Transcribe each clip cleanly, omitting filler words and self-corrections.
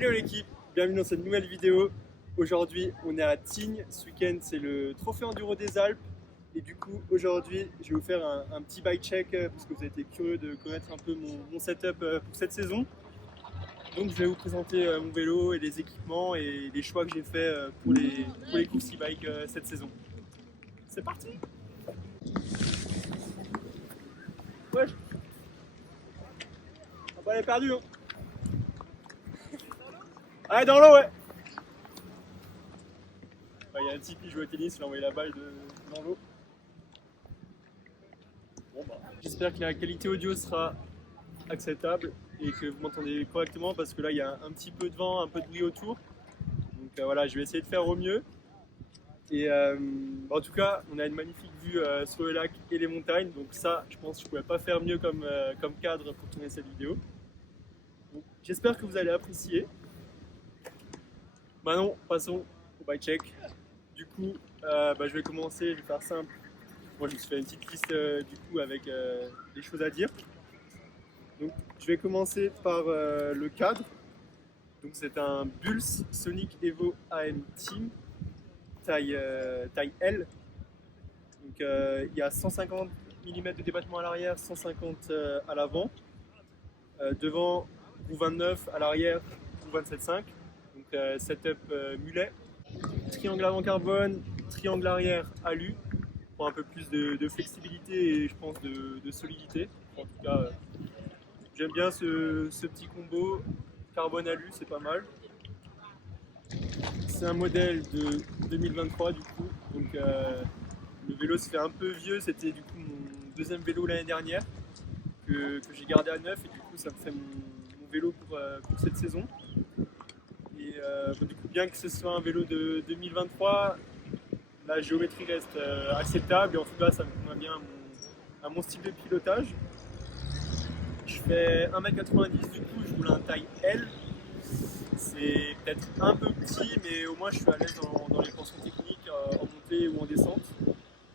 Hello l'équipe, bienvenue dans cette nouvelle vidéo. Aujourd'hui on est à Tignes, ce week-end c'est le trophée enduro des Alpes. Et du coup aujourd'hui je vais vous faire un petit bike check parce que vous avez été curieux de connaître un peu mon setup pour cette saison. Donc je vais vous présenter mon vélo et les équipements et les choix que j'ai fait pour les courses e-bike cette saison. C'est parti! Ouais, on va pas aller perdu hein. Allez dans l'eau ouais! Il y a un type qui joue au tennis, il a envoyé la balle dans l'eau. Bon, bah. J'espère que la qualité audio sera acceptable et que vous m'entendez correctement parce que là il y a un petit peu de vent, un peu de bruit autour. Donc voilà, je vais essayer de faire au mieux. Et en tout cas, on a une magnifique vue sur le lac et les montagnes. Donc ça, je pense que je ne pouvais pas faire mieux comme cadre pour tourner cette vidéo. J'espère que vous allez apprécier. Maintenant, passons au bike check. Du coup, je vais commencer, je vais faire simple. Moi, je me suis fait une petite liste du coup avec des choses à dire. Donc, je vais commencer par le cadre. Donc, c'est un Bulls Sonic Evo AM Team taille L. Donc, il y a 150 mm de débattement à l'arrière, 150 à l'avant. Devant, roue 29, à l'arrière, roue 27,5. Donc, setup mulet. Triangle avant carbone, triangle arrière alu pour un peu plus de flexibilité et je pense de solidité. En tout cas, j'aime bien ce petit combo carbone alu, c'est pas mal. C'est un modèle de 2023 du coup, donc le vélo se fait un peu vieux, c'était du coup mon deuxième vélo l'année dernière que j'ai gardé à neuf et du coup ça me fait mon vélo pour cette saison. Et du coup, bien que ce soit un vélo de 2023, la géométrie reste acceptable et en tout cas ça me convient bien à mon style de pilotage. Je fais 1m90 du coup, je roule un taille L. C'est peut-être un peu petit mais au moins je suis à l'aise dans les portions techniques en montée ou en descente.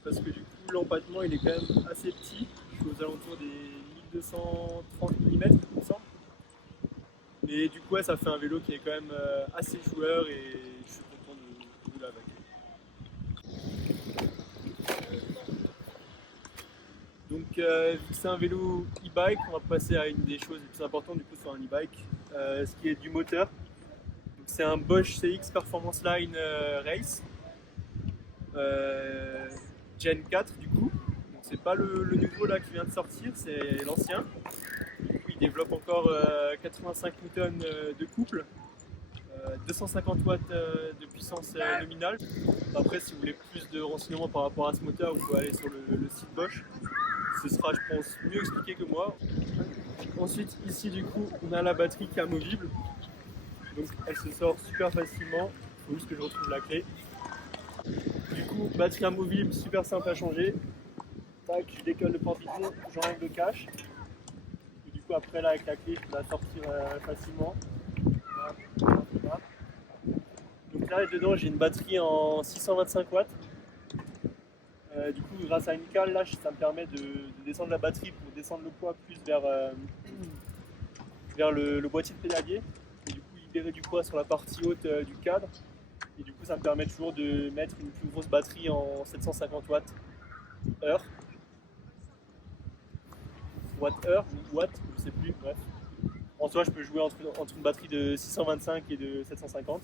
Parce que du coup l'empattement il est quand même assez petit. Je suis aux alentours des 1230 mm il me semble. Mais du coup ouais, ça fait un vélo qui est quand même assez joueur et je suis content de rouler avec. Donc vu que c'est un vélo e-bike, on va passer à une des choses les plus importantes du coup sur un e-bike, ce qui est du moteur. Donc c'est un Bosch CX Performance Line Race Gen 4 du coup. Donc c'est pas le nouveau là qui vient de sortir, c'est l'ancien. Du coup il développe encore 85 Newton de couple. 250 watts de puissance nominale. Après, si vous voulez plus de renseignements par rapport à ce moteur, vous pouvez aller sur le site Bosch. Ce sera, je pense, mieux expliqué que moi. Ensuite, ici, du coup, on a la batterie qui est amovible. Donc, elle se sort super facilement. Il faut juste que je retrouve la clé. Du coup, batterie amovible, super simple à changer. Tac, je décolle le porte-bidon, j'enlève le cache. Et du coup, après, là, avec la clé, je peux la sortir facilement. Donc là, dedans, j'ai une batterie en 625 watts. Du coup, grâce à une cale, là, ça me permet de descendre la batterie pour descendre le poids plus vers le boîtier de pédalier. Et du coup, libérer du poids sur la partie haute du cadre. Et du coup, ça me permet toujours de mettre une plus grosse batterie en 750 watts heure. Watt-heure ou watt, je sais plus, bref. En soi, je peux jouer entre une batterie de 625 et de 750.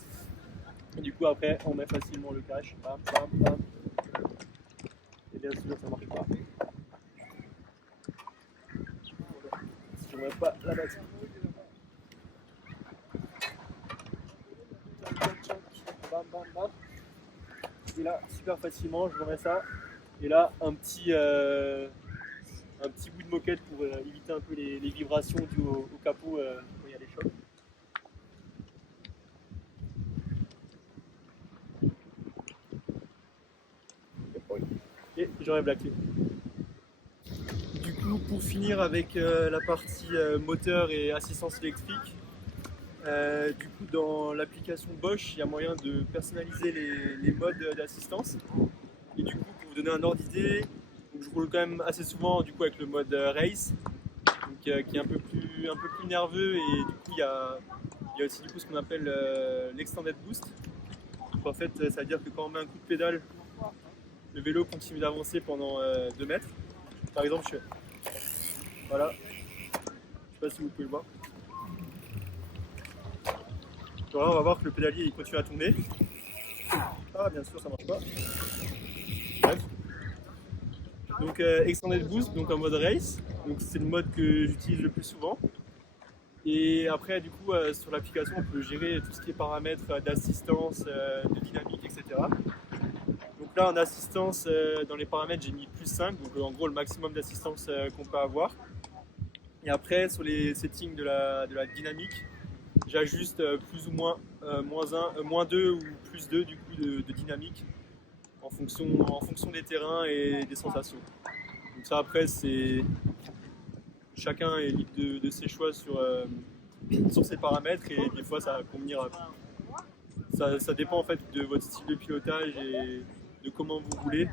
Et du coup, après, on met facilement le cache. Bam, bam, bam. Et bien sûr, ça marche pas. Si je ne remets pas la batterie. Bam, bam, bam. Et là, super facilement, je remets ça. Et là, un petit bout de moquette pour éviter un peu les vibrations dues au capot quand il y a les chocs. Et j'enlève la clé. Du coup, pour finir avec la partie moteur et assistance électrique, du coup, dans l'application Bosch, il y a moyen de personnaliser les modes d'assistance. Et du coup, pour vous donner un ordre d'idée, je roule quand même assez souvent du coup, avec le mode race, donc, qui est un peu plus nerveux et du coup, il y a Il y a aussi du coup ce qu'on appelle l'extended boost. Donc, en fait, ça veut dire que quand on met un coup de pédale, le vélo continue d'avancer pendant 2 mètres. Par exemple, voilà, je sais pas si vous pouvez le voir. Voilà, on va voir que le pédalier il continue à tourner. Ah, bien sûr, ça marche pas. Bref. Donc, extended boost, donc en mode race. Donc, c'est le mode que j'utilise le plus souvent. Et après, du coup, sur l'application, on peut gérer tout ce qui est paramètres d'assistance, de dynamique, etc. Donc là, en assistance, dans les paramètres, j'ai mis +5, donc en gros le maximum d'assistance qu'on peut avoir. Et après, sur les settings de la dynamique, j'ajuste plus ou moins moins 2 ou +2 du coup de dynamique en fonction des terrains et des sensations. Donc ça après, chacun est libre de ses choix sur ses paramètres et des fois ça va convenir ça dépend en fait de votre style de pilotage et de comment vous roulez.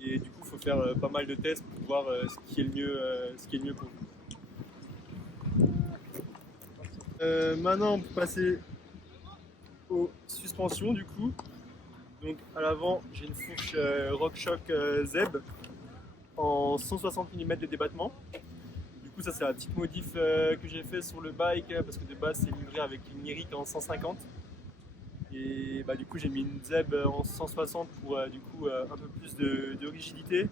Et du coup, il faut faire pas mal de tests pour voir ce qui est le mieux pour vous. Maintenant, on peut passer aux suspensions du coup. Donc à l'avant, j'ai une fourche RockShox Zeb en 160 mm de débattement. Du coup, ça c'est la petite modif que j'ai fait sur le bike parce que de base c'est livré avec une Lyric en 150. Et bah, du coup j'ai mis une Zeb en 160 pour du coup un peu plus de rigidité.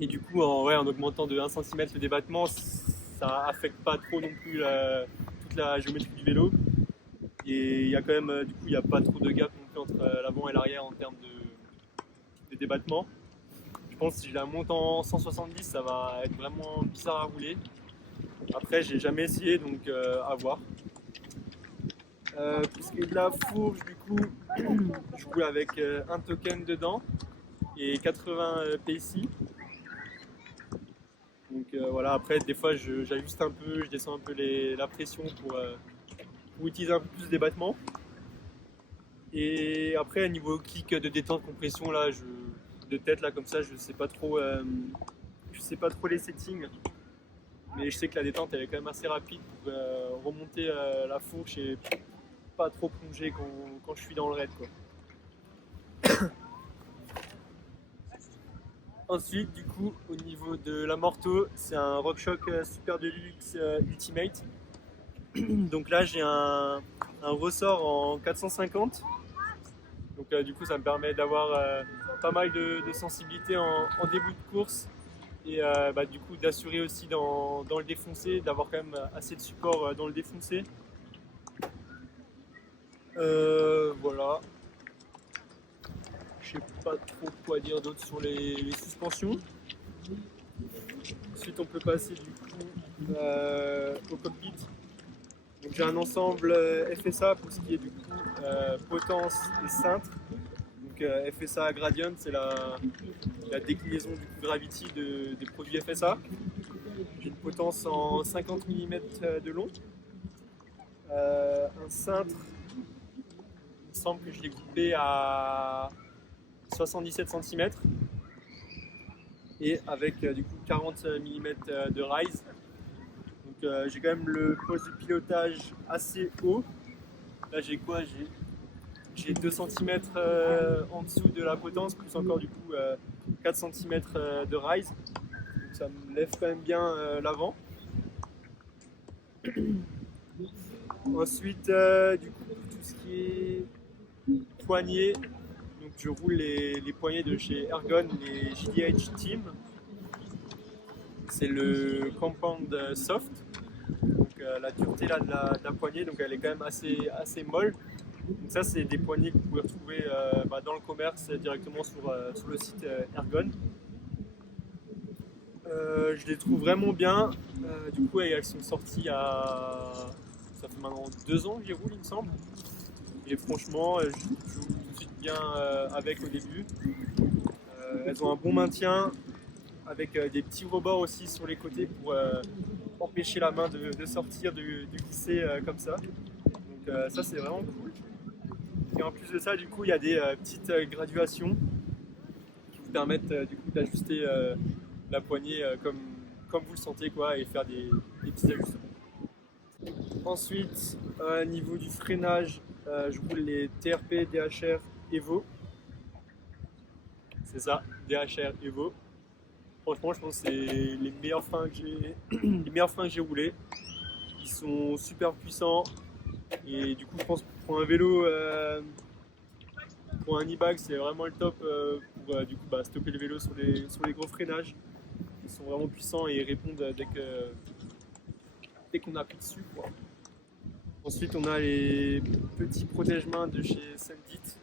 Et du coup en augmentant de 1 cm le débattement, ça affecte pas trop non plus toute la géométrie du vélo. Et il y a quand même du coup il n'y a pas trop de gap non plus entre l'avant et l'arrière en termes de débattement. Je pense que si je la monte en 170 ça va être vraiment bizarre à rouler. Après j'ai jamais essayé donc à voir. Pour ce qui est de la fourche, du coup, je roule avec un token dedans et 80 PSI. Donc voilà, après, des fois, j'ajuste un peu, je descends un peu la pression pour utiliser un peu plus de débattement. Et après, niveau kick de détente, compression, là, de tête, là, comme ça, je sais pas trop les settings. Mais je sais que la détente, elle est quand même assez rapide pour remonter la fourche et pas trop plonger quand je suis dans le raid quoi. Ensuite du coup au niveau de l'amorto c'est un RockShox Super Deluxe Ultimate. Donc là j'ai un ressort en 450. Donc du coup ça me permet d'avoir pas mal de sensibilité en début de course. Et bah, du coup d'assurer aussi dans le défoncé, d'avoir quand même assez de support dans le défoncé. Voilà. Je sais pas trop quoi dire d'autre sur les suspensions. Ensuite, on peut passer du coup au cockpit. Donc, j'ai un ensemble FSA pour ce qui est du coup potence et cintre. Donc FSA Gradient, c'est la déclinaison du coup Gravity des produits FSA. J'ai une potence en 50 mm de long. Un cintre, il me semble que je l'ai coupé à 77 cm et avec du coup 40 mm de rise. Donc j'ai quand même le poste de pilotage assez haut. Là j'ai quoi? J'ai 2 cm en dessous de la potence, plus encore du coup 4 cm de rise. Donc ça me lève quand même bien l'avant. Ensuite du coup pour tout ce qui est poignée, donc je roule les poignées de chez Ergon, les JDH Team. C'est le Compound Soft. Donc la dureté là, de la poignée, donc elle est quand même assez molle. Donc ça c'est des poignées que vous pouvez retrouver dans le commerce directement sur le site Ergon. Je les trouve vraiment bien. Du coup elles sont sorties ça fait maintenant 2 ans que j'y roule il me semble. Et franchement je joue tout de suite bien avec au début. Elles ont un bon maintien avec des petits rebords aussi sur les côtés pour empêcher la main de sortir, de glisser comme ça. Donc ça c'est vraiment cool. Et en plus de ça, du coup, il y a des petites graduations qui vous permettent du coup d'ajuster la poignée comme vous le sentez quoi, et faire des petits ajustements. Ensuite, niveau du freinage, je roule les TRP, DHR, Evo. C'est ça, DHR, Evo. Franchement, je pense que c'est les meilleurs freins que j'ai les meilleurs freins que j'ai roulés. Ils sont super puissants et du coup, je pense que pour un vélo, pour un e-bike, c'est vraiment le top pour du coup, stopper le vélo sur les gros freinages. Ils sont vraiment puissants et ils répondent dès qu'on appuie dessus, quoi. Ensuite, on a les petits protège-mains de chez Sendit.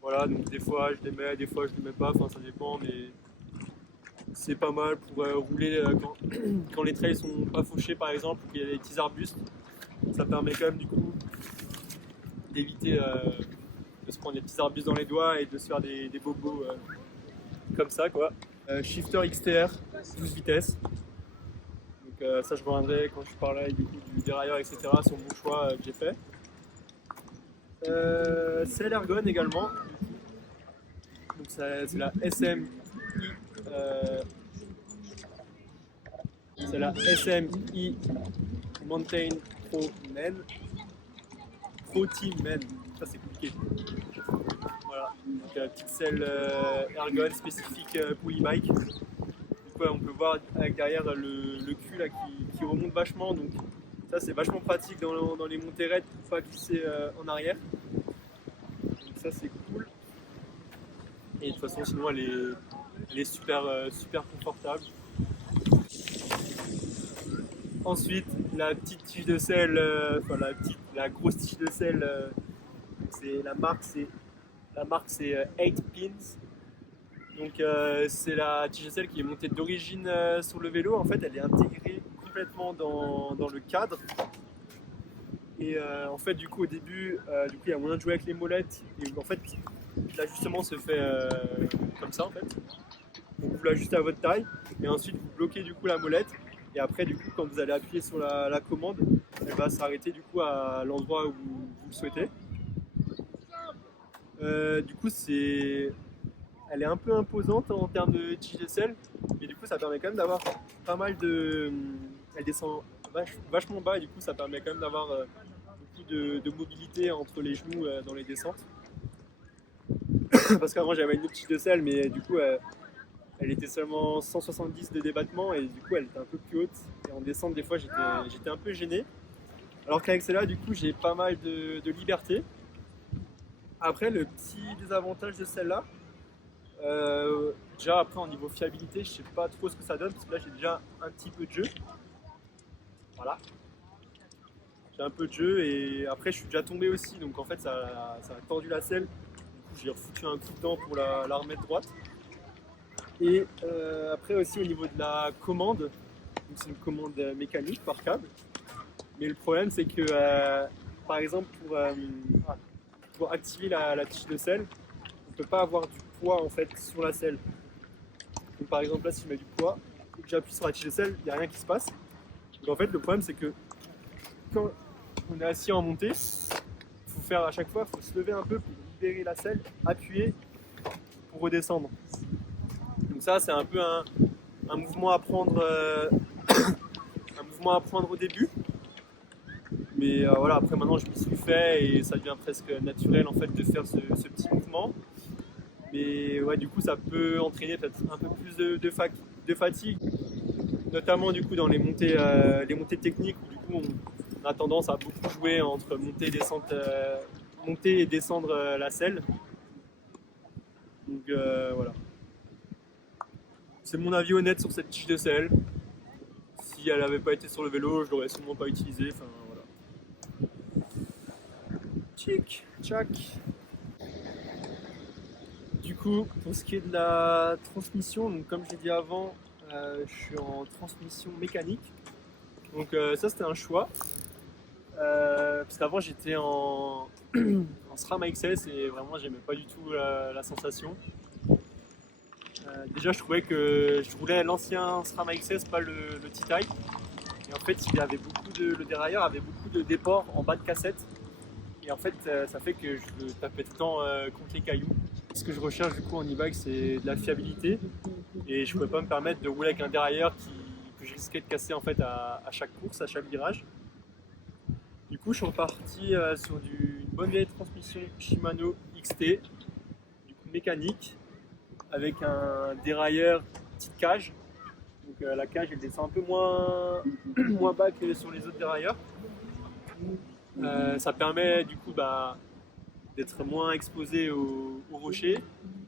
Voilà, donc des fois je les mets, des fois je les mets pas, enfin ça dépend, mais c'est pas mal pour rouler quand les trails sont pas fauchés par exemple, ou qu'il y a des petits arbustes. Ça permet quand même du coup d'éviter de se prendre des petits arbustes dans les doigts et de se faire des bobos comme ça, quoi. Shifter XTR, 12 vitesses. Donc ça je reviendrai quand je parlais du coup du dérailleur, etc. sur mon choix que j'ai fait. C'est l'Ergon également. Donc c'est la SMI. C'est la SMI Mountain Pro Men. Pro Team Men. Ça c'est compliqué. Voilà. Donc la petite selle Ergon spécifique pour e-bike. On peut voir avec derrière le cul là, qui remonte vachement, donc ça c'est vachement pratique dans les montées raides pour pas glisser en arrière, donc ça c'est cool. Et de toute façon sinon elle est super confortable. Ensuite la petite tige de selle, la grosse tige de selle, c'est la marque c'est 8 Pins. Donc c'est la tige de selle qui est montée d'origine sur le vélo. En fait, elle est intégrée complètement dans le cadre. Et en fait, du coup, au début, il y a moyen de jouer avec les molettes. Et en fait, l'ajustement se fait comme ça, en fait. Donc vous l'ajustez à votre taille. Et ensuite, vous bloquez du coup la molette. Et après, du coup, quand vous allez appuyer sur la commande, elle va s'arrêter du coup à l'endroit où vous le souhaitez. Du coup, elle est un peu imposante en termes de tige de selle, mais du coup ça permet quand même d'avoir pas mal de... Elle descend vachement bas et du coup ça permet quand même d'avoir beaucoup de mobilité entre les genoux dans les descentes. Parce qu'avant j'avais une autre tige de selle, mais du coup elle était seulement 170 de débattement et du coup elle était un peu plus haute. Et en descente des fois j'étais un peu gêné. Alors qu'avec celle-là du coup j'ai pas mal de liberté. Après le petit désavantage de celle-là, déjà après en niveau fiabilité je sais pas trop ce que ça donne parce que là j'ai déjà un petit peu de jeu, voilà, j'ai un peu de jeu et après je suis déjà tombé aussi, donc en fait ça a tordu la selle, du coup j'ai refoutu un coup dedans pour la remettre droite. Et après aussi au niveau de la commande, c'est une commande mécanique par câble, mais le problème c'est que par exemple pour activer la tige de selle, on peut pas avoir du poids en fait sur la selle. Donc par exemple là si je mets du poids et que j'appuie sur la tige de selle, il n'y a rien qui se passe. Donc en fait le problème c'est que quand on est assis en montée, il faut faire à chaque fois, il faut se lever un peu pour libérer la selle, appuyer pour redescendre. Donc ça c'est un peu un mouvement à prendre un mouvement à prendre au début. Mais voilà, après maintenant je m'y suis fait et ça devient presque naturel en fait de faire ce petit mouvement. Mais ouais, du coup ça peut entraîner peut-être un peu plus de fatigue, notamment du coup dans les montées techniques où du coup on a tendance à beaucoup jouer entre monter et descendre la selle. Donc voilà. C'est mon avis honnête sur cette tige de selle. Si elle n'avait pas été sur le vélo, je l'aurais sûrement pas utilisée. Enfin voilà. Tchic, tchac. Du coup, pour ce qui est de la transmission, donc comme j'ai dit avant, je suis en transmission mécanique. Donc ça c'était un choix. Parce qu'avant j'étais en SRAM XS et vraiment j'aimais pas du tout la sensation. Déjà je trouvais que je roulais l'ancien SRAM XS, pas le T-Type. Et en fait le dérailleur avait beaucoup de déports en bas de cassette. Et en fait ça fait que je le tapais tout le temps contre les cailloux. Ce que je recherche du coup en e-bike c'est de la fiabilité. Et je ne pouvais pas me permettre de rouler avec un dérailleur que je risquais de casser en fait à chaque course, à chaque virage. Du coup, je suis reparti sur une bonne vieille transmission Shimano XT, du coup mécanique, avec un dérailleur petite cage. Donc la cage elle descend un peu moins bas que sur les autres dérailleurs. Ça permet du coup d'être moins exposé aux rochers.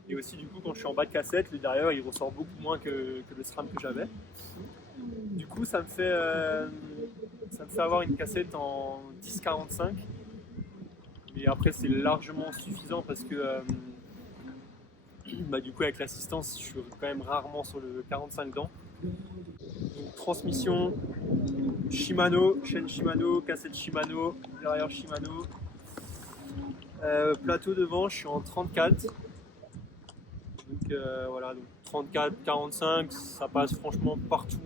Et aussi du coup quand je suis en bas de cassette, le dérailleur il ressort beaucoup moins que le SRAM que j'avais. Du coup ça me fait avoir une cassette en 10-45. Mais après c'est largement suffisant parce que du coup avec l'assistance je suis quand même rarement sur le 45 dents. Donc, transmission Shimano, chaîne Shimano, cassette Shimano, derrière Shimano. Plateau devant, je suis en 34. Donc voilà, donc 34, 45, ça passe franchement partout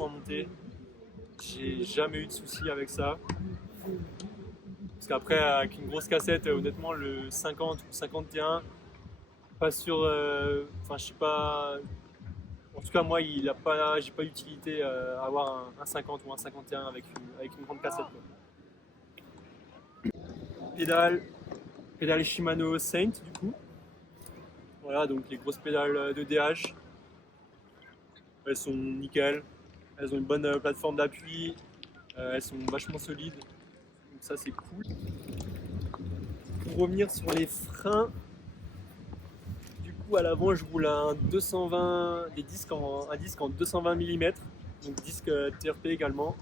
en montée. J'ai jamais eu de soucis avec ça. Parce qu'après, avec une grosse cassette, honnêtement, le 50 ou 51, pas sûr. Enfin, je sais pas. En tout cas, moi, j'ai pas d'utilité à avoir un 50 ou un 51 avec une grande cassette. Quoi. Pédale Shimano Saint, du coup. Voilà, donc les grosses pédales de DH. Elles sont nickel. Elles ont une bonne plateforme d'appui. Elles sont vachement solides. Donc ça, c'est cool. Pour revenir sur les freins, du coup, à l'avant, je roule un 220, un disque en 220 mm. Donc disque TRP également.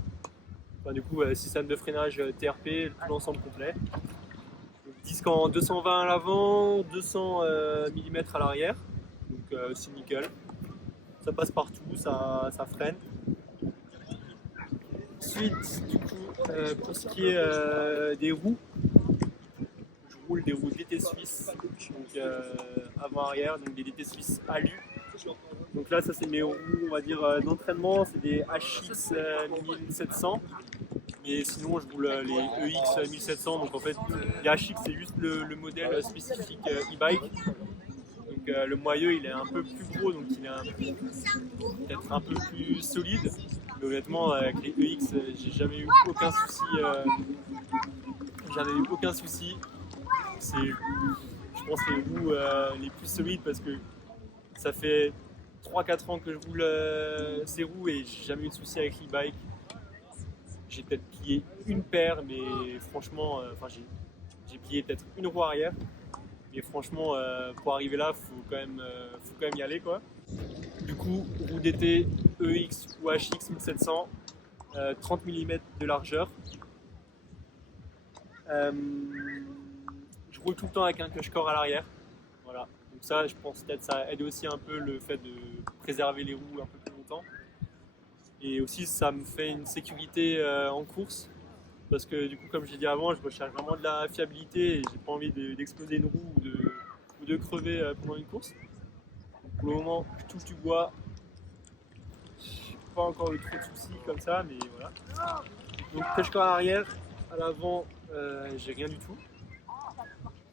Enfin, du coup, système de freinage TRP, tout l'ensemble complet. Donc, disque en 220 à l'avant, 200 mm à l'arrière. Donc c'est nickel. Ça passe partout, ça freine. Ensuite, du coup, pour ce qui est des roues, je roule des roues DT Suisse, donc avant-arrière, donc des DT Suisse alu. Donc là, ça c'est mes roues, on va dire d'entraînement, c'est des HX 1700. Mais sinon, je roule les EX 1700. Donc en fait, les HX c'est juste le modèle spécifique e-bike. Donc le moyeu il est un peu plus gros, donc il est peut-être un peu plus solide. Mais honnêtement, avec les EX, j'ai jamais eu aucun souci. J'avais eu aucun souci. C'est, je pense, les roues les plus solides parce que ça fait 3-4 ans que je roule ces roues et j'ai jamais eu de souci avec l'e-bike. J'ai peut-être plié une paire, mais franchement, j'ai plié peut-être une roue arrière. Mais franchement, pour arriver là, faut quand même y aller quoi. Du coup, roue d'été EX ou HX 1700, 30 mm de largeur. Je roule tout le temps avec un clutch-core à l'arrière. Voilà. Donc ça, je pense peut-être ça aide aussi un peu le fait de préserver les roues un peu plus longtemps. Et aussi, ça me fait une sécurité en course. Parce que du coup, comme j'ai dit avant, je recherche vraiment de la fiabilité et j'ai pas envie d'exploser une roue ou de crever pendant une course. Donc pour le moment, je touche du bois. J'ai pas encore eu trop de soucis comme ça, mais voilà. Donc clutch-core à l'arrière, à l'avant, j'ai rien du tout.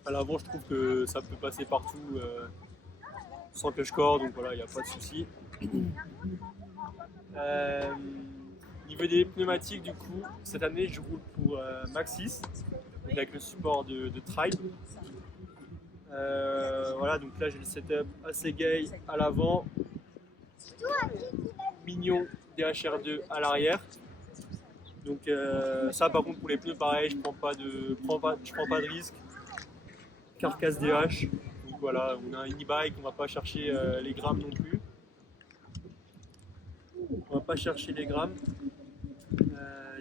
À l'avant, je trouve que ça peut passer partout sans clutch-core, donc voilà, il n'y a pas de souci. Niveau des pneumatiques, du coup, cette année, je roule pour Maxxis, donc avec le support de Tribe. Voilà, donc là, j'ai le setup assez gay à l'avant, Mignon DHR2 à l'arrière. Donc ça, par contre, pour les pneus, pareil, je prends pas de risque. Carcasse DH. Donc voilà, on a un e-bike, on va pas chercher les grammes non plus. On va pas chercher les grammes.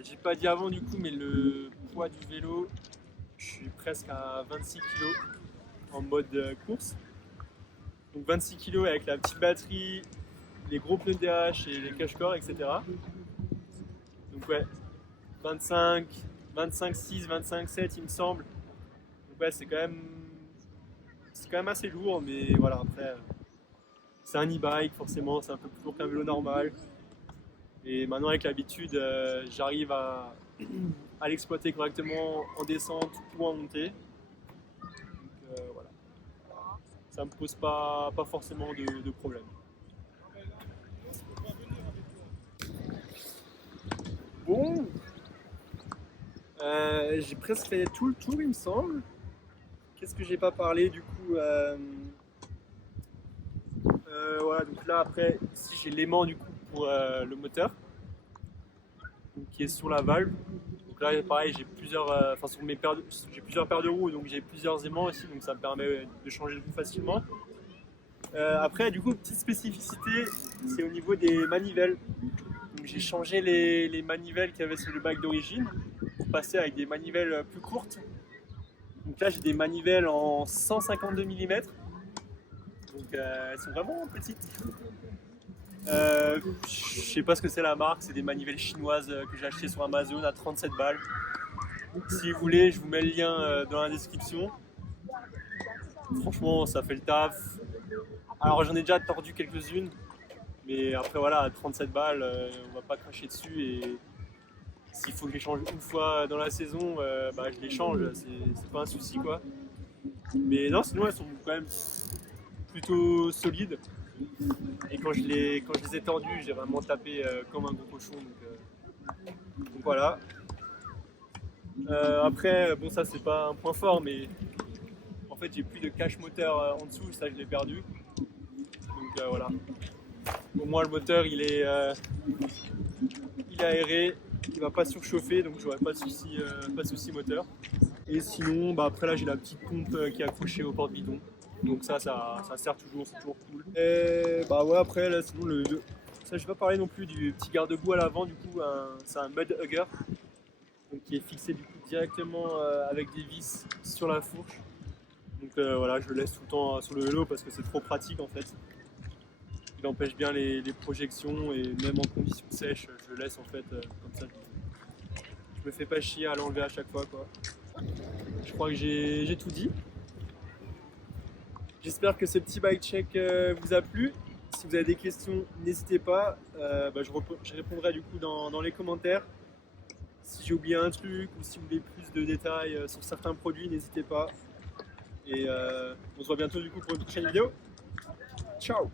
J'ai pas dit avant du coup, mais le poids du vélo, je suis presque à 26 kg en mode course. Donc 26 kg avec la petite batterie, les gros pneus DH et les cache-corps, etc. Donc ouais, 25, 6, 25, 7 il me semble. Donc ouais, c'est quand même assez lourd, mais voilà, après, c'est un e-bike, forcément, c'est un peu plus lourd qu'un vélo normal. Et maintenant, avec l'habitude, j'arrive à l'exploiter correctement en descente ou en montée. Donc voilà, ça me pose pas forcément de problème. Bon, J'ai presque fait tout le tour, il me semble. Qu'est-ce que j'ai pas parlé du coup voilà, donc là après, ici j'ai l'aimant du coup pour le moteur, donc, qui est sur la valve. Donc là pareil, j'ai plusieurs, enfin sur mes paires j'ai plusieurs paires de roues, donc j'ai plusieurs aimants ici, donc ça me permet de changer de roue facilement. Après du coup, petite spécificité, c'est au niveau des manivelles. Donc j'ai changé les manivelles qu'il y avait sur le bac d'origine pour passer avec des manivelles plus courtes. Donc là j'ai des manivelles en 152 mm, donc elles sont vraiment petites. Je sais pas ce que c'est la marque, c'est des manivelles chinoises que j'ai achetées sur Amazon à 37 balles. Si vous voulez, je vous mets le lien dans la description. Franchement, ça fait le taf. Alors j'en ai déjà tordu quelques-unes, mais après voilà, à 37 balles, on va pas cracher dessus et s'il faut que je les change une fois dans la saison, bah, je les change, c'est pas un souci quoi. Mais non, sinon elles sont quand même plutôt solides. Et quand je les ai tordues, j'ai vraiment tapé comme un gros cochon. Donc voilà. Après, bon ça c'est pas un point fort, mais en fait j'ai plus de cache moteur en dessous, ça je l'ai perdu. Donc voilà. Au moins le moteur il est aéré, il va pas surchauffer, donc j'aurai pas de souci moteur. Et sinon, bah après là j'ai la petite pompe qui est accrochée au porte-bidon. Donc ça sert toujours, c'est toujours cool. Et bah ouais après là sinon ça je vais pas parler non plus du petit garde-boue à l'avant du coup, c'est un mud hugger. Donc qui est fixé du coup directement avec des vis sur la fourche. Donc voilà, je le laisse tout le temps sur le vélo parce que c'est trop pratique en fait. Il empêche bien les projections et même en conditions sèches, je le laisse en fait comme ça. Je me fais pas chier à l'enlever à chaque fois quoi. Je crois que j'ai tout dit. J'espère que ce petit bike check vous a plu. Si vous avez des questions, n'hésitez pas. Bah, je répondrai du coup dans les commentaires. Si j'ai oublié un truc ou si vous voulez plus de détails sur certains produits, n'hésitez pas. Et on se voit bientôt du coup pour une prochaine vidéo. Ciao!